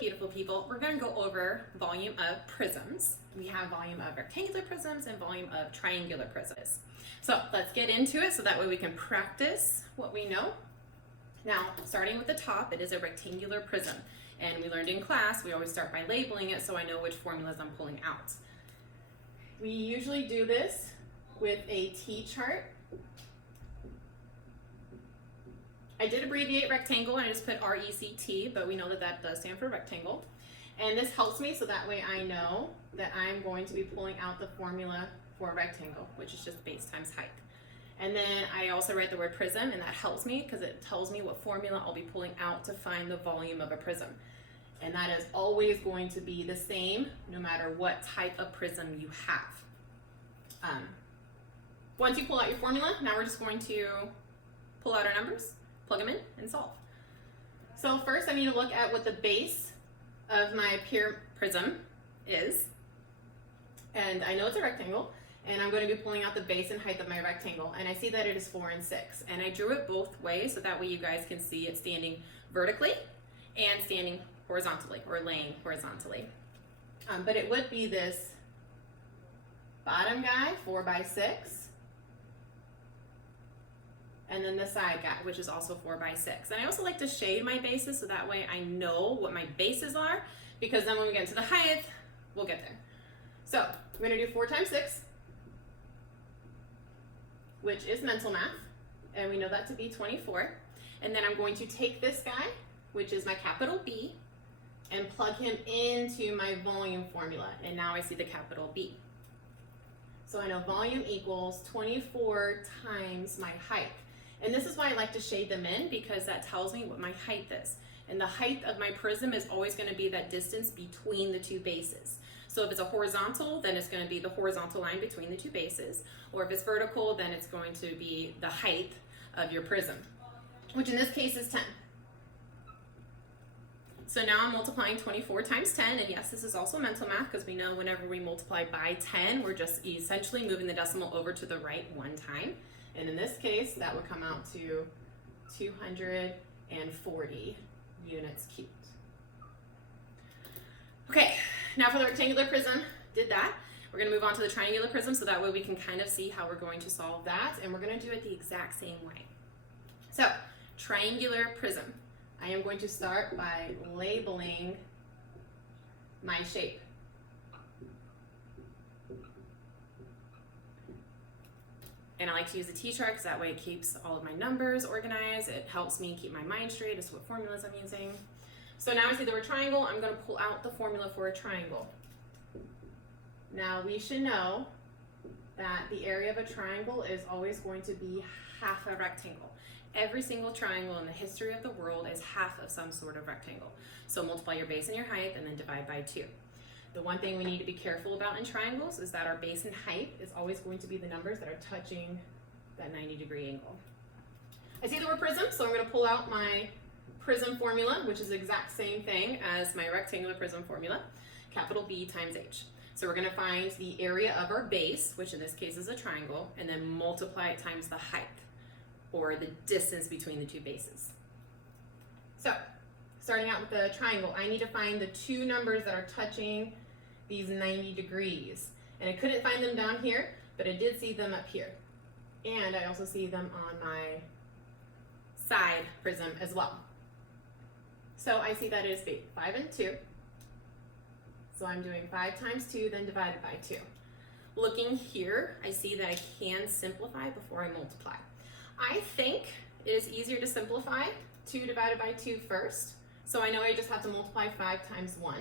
beautiful people, we're going to go over volume of prisms. We have volume of rectangular prisms and volume of triangular prisms. So let's get into it so that way we can practice what we know. Now, starting with the top, it is a rectangular prism. And we learned in class, we always start by labeling it so I know which formulas I'm pulling out. We usually do this with a T-chart. I did abbreviate rectangle and I just put RECT, but we know that that does stand for rectangle. And this helps me so that way I know that I'm going to be pulling out the formula for a rectangle, which is just base times height. And then I also write the word prism, and that helps me because it tells me what formula I'll be pulling out to find the volume of a prism. And that is always going to be the same no matter what type of prism you have. Once you pull out your formula, now we're just going to pull out our numbers, plug them in, and solve. So first I need to look at what the base of my pure prism is. And I know it's a rectangle, and I'm going to be pulling out the base and height of my rectangle. And I see that it is 4 and 6. And I drew it both ways so that way you guys can see it standing vertically and standing horizontally, or laying horizontally. But it would be this bottom guy, 4 by 6. And then the side guy, which is also 4 by 6. And I also like to shade my bases so that way I know what my bases are, because then when we get into the height, we'll get there. So we're going to do 4 times 6, which is mental math, and we know that to be 24. And then I'm going to take this guy, which is my capital B, and plug him into my volume formula. And now I see the capital B. So I know volume equals 24 times my height. And this is why I like to shade them in, because that tells me what my height is. And the height of my prism is always going to be that distance between the two bases. So if it's a horizontal, then it's going to be the horizontal line between the two bases. Or if it's vertical, then it's going to be the height of your prism, which in this case is 10. So now I'm multiplying 24 times 10, and yes, this is also mental math because we know whenever we multiply by 10, we're just essentially moving the decimal over to the right one time. And in this case, that would come out to 240 units cubed. Okay, now for the rectangular prism, did that. We're going to move on to the triangular prism so that way we can kind of see how we're going to solve that, and we're going to do it the exact same way. So, triangular prism. I am going to start by labeling my shape. And I like to use a T-chart because that way it keeps all of my numbers organized. It helps me keep my mind straight as to what formulas I'm using. So now I see the word triangle. I'm going to pull out the formula for a triangle. Now we should know that the area of a triangle is always going to be half a rectangle. Every single triangle in the history of the world is half of some sort of rectangle. So multiply your base and your height and then divide by 2. The one thing we need to be careful about in triangles is that our base and height is always going to be the numbers that are touching that 90-degree angle. I see the word prism, so I'm going to pull out my prism formula, which is the exact same thing as my rectangular prism formula, capital B times H. So we're going to find the area of our base, which in this case is a triangle, and then multiply it times the height, or the distance between the two bases. So, starting out with the triangle, I need to find the two numbers that are touching these 90 degrees. And I couldn't find them down here, but I did see them up here. And I also see them on my side prism as well. So I see that it is 5 and 2. So I'm doing 5 times 2, then divided by 2. Looking here, I see that I can simplify before I multiply. I think it is easier to simplify 2 divided by 2 first. So I know I just have to multiply 5 times 1.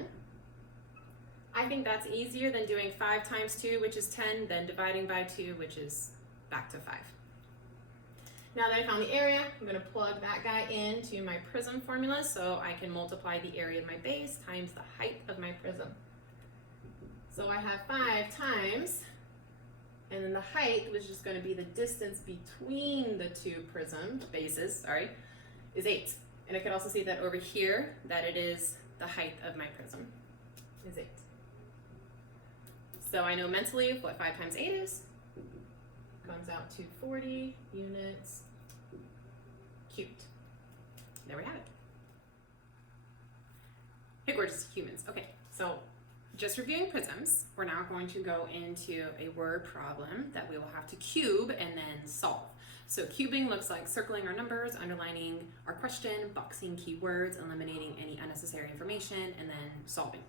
I think that's easier than doing 5 times 2, which is 10, then dividing by 2, which is back to 5. Now that I found the area, I'm going to plug that guy into my prism formula so I can multiply the area of my base times the height of my prism. So I have 5 times, and then the height, which is going to be the distance between the two prism bases, is 8. And I can also see that over here, that it is the height of my prism, is 8. So I know mentally what 5 times 8 is. Comes out to 40 units cubed. There we have it. Hey, gorgeous humans. Okay, so just reviewing Prisms, we're now going to go into a word problem that we will have to cube and then solve. So cubing looks like circling our numbers, underlining our question, boxing keywords, eliminating any unnecessary information, and then solving.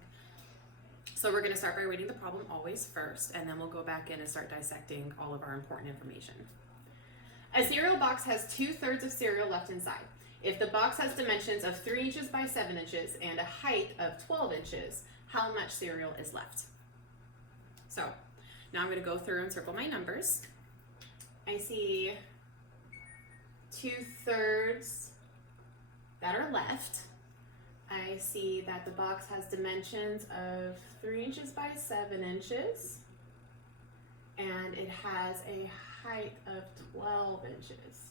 So we're going to start by reading the problem always first, and then we'll go back in and start dissecting all of our important information. A cereal box has 2/3 of cereal left inside. If the box has dimensions of 3 inches by 7 inches and a height of 12 inches, how much cereal is left? So now I'm going to go through and circle my numbers. I see 2/3 that are left. I see that the box has dimensions of 3 inches by 7 inches, and it has a height of 12 inches.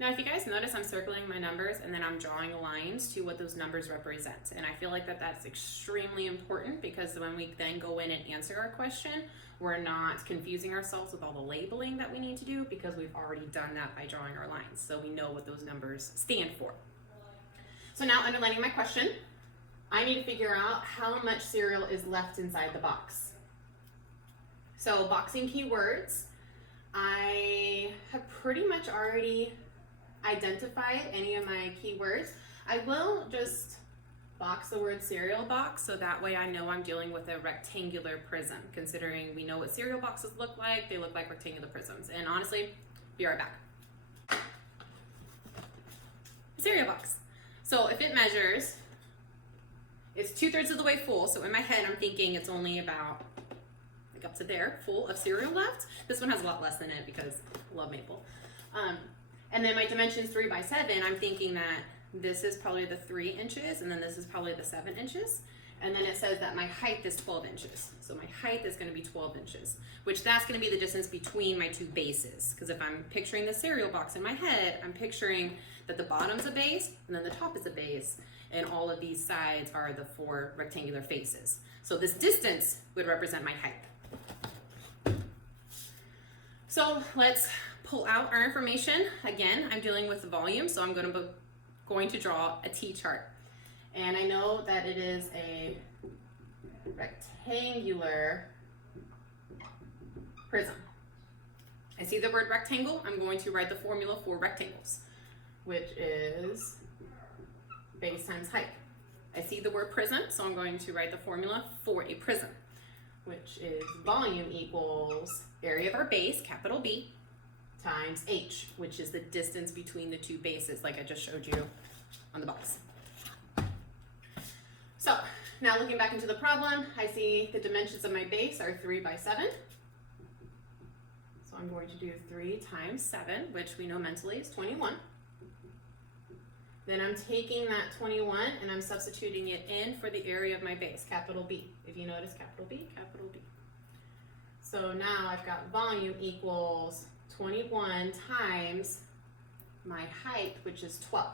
Now, if you guys notice, I'm circling my numbers and then I'm drawing lines to what those numbers represent. And I feel like that's extremely important because when we then go in and answer our question, we're not confusing ourselves with all the labeling that we need to do because we've already done that by drawing our lines. So we know what those numbers stand for. So now, underlining my question, I need to figure out how much cereal is left inside the box. So boxing keywords, I have pretty much already identified any of my keywords. I will just box the word cereal box so that way I know I'm dealing with a rectangular prism, considering we know what cereal boxes look like. They look like rectangular prisms. And honestly, be right back. Cereal box. So if it measures, it's 2/3 of the way full. So in my head, I'm thinking it's only about like up to there, full of cereal left. This one has a lot less than it because I love maple. And then my dimensions 3 by 7, I'm thinking that this is probably the 3 inches, and then this is probably the 7 inches. And then it says that my height is 12 inches. So my height is going to be 12 inches, which that's going to be the distance between my two bases. Because if I'm picturing the cereal box in my head, I'm picturing that the bottom's a base, and then the top is a base, and all of these sides are the 4 rectangular faces. So this distance would represent my height. So let's pull out our information. Again, I'm dealing with the volume, so I'm going to draw a T-chart. And I know that it is a rectangular prism. I see the word rectangle. I'm going to write the formula for rectangles, which is base times height. I see the word prism, so I'm going to write the formula for a prism, which is volume equals area of our base, capital B, times H, which is the distance between the two bases, like I just showed you on the box. So now looking back into the problem, I see the dimensions of my base are 3 by 7. So I'm going to do 3 times 7, which we know mentally is 21. Then I'm taking that 21 and I'm substituting it in for the area of my base, capital B. If you notice, capital B, capital B. So now I've got volume equals 21 times my height, which is 12.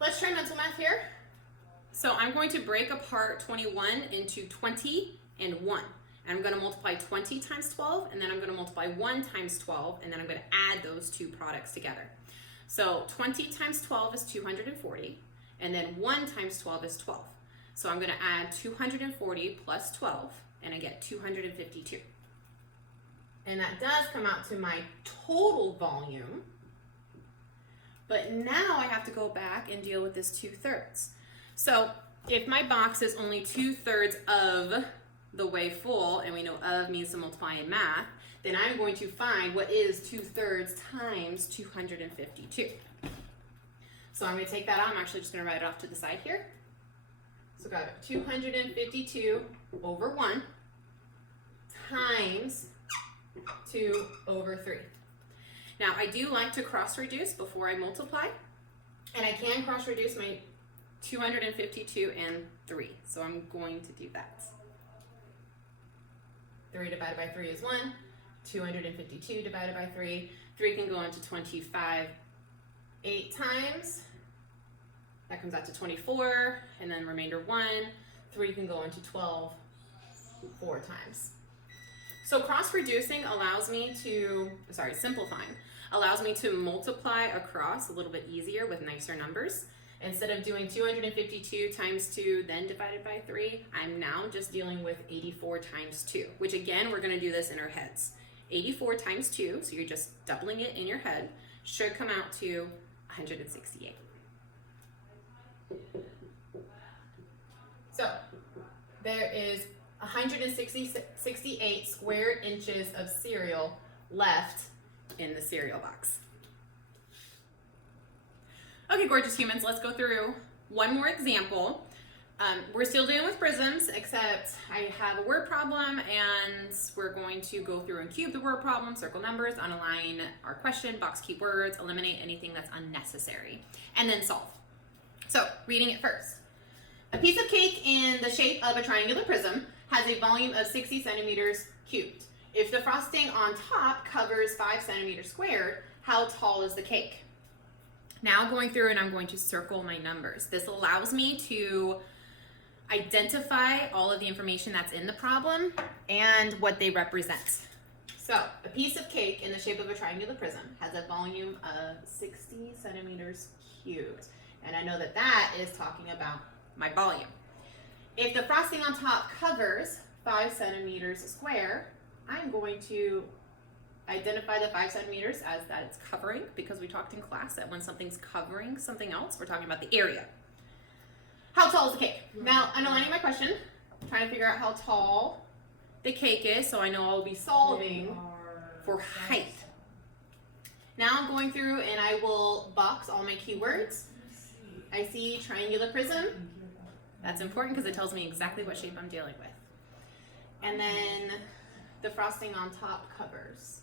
Let's try mental math here. So I'm going to break apart 21 into 20 and 1. And I'm going to multiply 20 times 12, and then I'm going to multiply 1 times 12, and then I'm going to add those two products together. So 20 times 12 is 240, and then 1 times 12 is 12. So I'm going to add 240 plus 12, and I get 252. And that does come out to my total volume. But now I have to go back and deal with this 2/3. So if my box is only 2/3 of the way full, and we know of means to multiply in math, then I'm going to find what is 2/3 times 252. So I'm going to take that out. I'm actually just going to write it off to the side here. So got 252 over 1 times 2 over 3. Now, I do like to cross-reduce before I multiply, and I can cross-reduce my 252 and 3, so I'm going to do that. 3 divided by 3 is 1, 252 divided by 3, 3 can go into 25 8 times, that comes out to 24, and then remainder 1, 3 can go into 12 4 times. So cross-reducing allows me to, simplifying, allows me to multiply across a little bit easier with nicer numbers. Instead of doing 252 times 2, then divided by 3, I'm now just dealing with 84 times 2, which again, we're going to do this in our heads. 84 times 2, so you're just doubling it in your head, should come out to 168. So there is 168 square inches of cereal left in the cereal box. Okay, gorgeous humans, let's go through one more example. We're still dealing with prisms, except I have a word problem, and we're going to go through and cube the word problem, circle numbers, unalign our question, box keywords, eliminate anything that's unnecessary, and then solve. So, reading it first. A piece of cake in the shape of a triangular prism has a volume of 60 centimeters cubed. If the frosting on top covers 5 centimeters squared, how tall is the cake? Now going through and I'm going to circle my numbers. This allows me to identify all of the information that's in the problem and what they represent. So a piece of cake in the shape of a triangular prism has a volume of 60 centimeters cubed. And I know that that is talking about my volume. If the frosting on top covers 5 centimeters square, I'm going to identify the 5 centimeters as that it's covering, because we talked in class that when something's covering something else, we're talking about the area. How tall is the cake? Now, underlining my question, I'm trying to figure out how tall the cake is, so I know I'll be solving for height. Now I'm going through and I will box all my keywords. I see triangular prism. That's important because it tells me exactly what shape I'm dealing with. And then the frosting on top covers.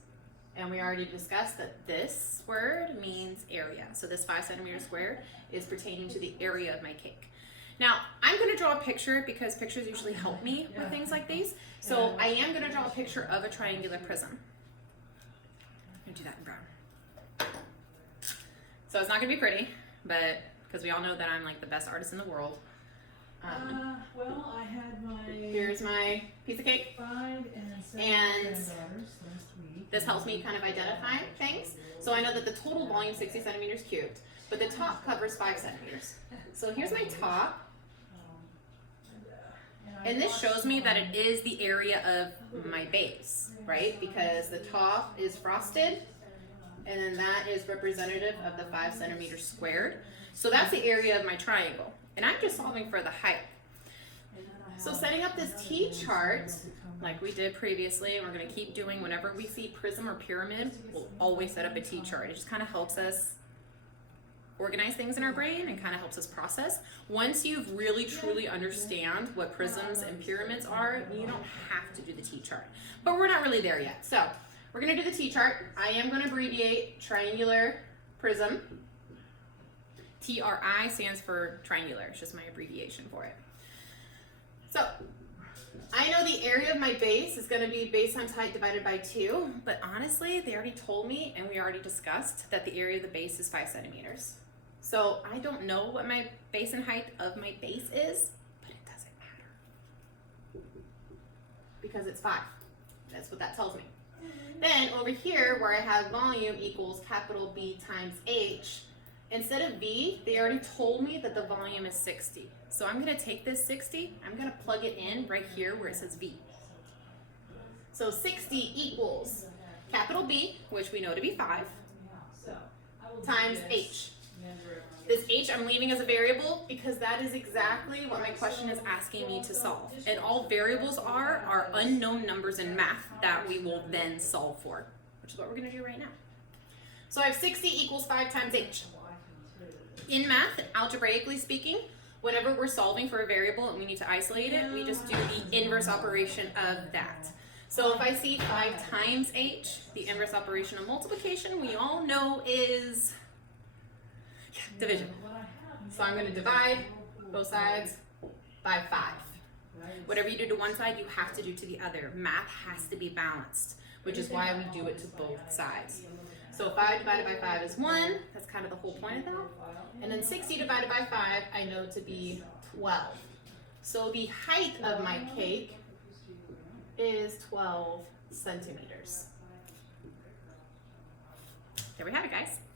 And we already discussed that this word means area. So this 5 centimeters squared is pertaining to the area of my cake. Now, I'm going to draw a picture because pictures usually help me with things like these. So I am going to draw a picture of a triangular prism. I'm going to do that in brown. So it's not going to be pretty, but because we all know that I'm like the best artist in the world. Well, I had my... Here's my piece of cake. 5 and 7 And granddaughters last week. this helps me kind of identify things. So I know that the total volume is 60 centimeters cubed, but the top covers 5 centimeters. So here's my top. And this shows me that it is the area of my base, right? Because the top is frosted, and then that is representative of the 5 centimeters squared. So that's the area of my triangle. And I'm just solving for the height. So setting up this T-chart, like we did previously, and we're going to keep doing whenever we see prism or pyramid, we'll always set up a T-chart. It just kind of helps us organize things in our brain and kind of helps us process. Once you've really truly understand what prisms and pyramids are, you don't have to do the T-chart. But we're not really there yet. So we're going to do the T-chart. I am going to abbreviate triangular prism. TRI stands for triangular. It's just my abbreviation for it. So I know the area of my base is going to be base times height divided by 2, but honestly, they already told me and we already discussed that the area of the base is 5 centimeters. So I don't know what my base and height of my base is, but it doesn't matter because it's 5. That's what that tells me. Then over here where I have volume equals capital B times H, instead of V, they already told me that the volume is 60. So I'm going to take this 60, I'm going to plug it in right here where it says V. So 60 equals capital B, which we know to be 5, times H. This H I'm leaving as a variable because that is exactly what my question is asking me to solve. And all variables are unknown numbers in math that we will then solve for, which is what we're going to do right now. So I have 60 equals 5 times H. In math, algebraically speaking, whenever we're solving for a variable and we need to isolate it, we just do the inverse operation of that. So if I see 5 times H, the inverse operation of multiplication, we all know is division. So I'm going to divide both sides by 5. Whatever you do to one side, you have to do to the other. Math has to be balanced, which is why we do it to both sides. So 5 divided by 5 is 1. That's kind of the whole point of that. And then 60 divided by 5, I know to be 12. So the height of my cake is 12 centimeters. there we have it, guys.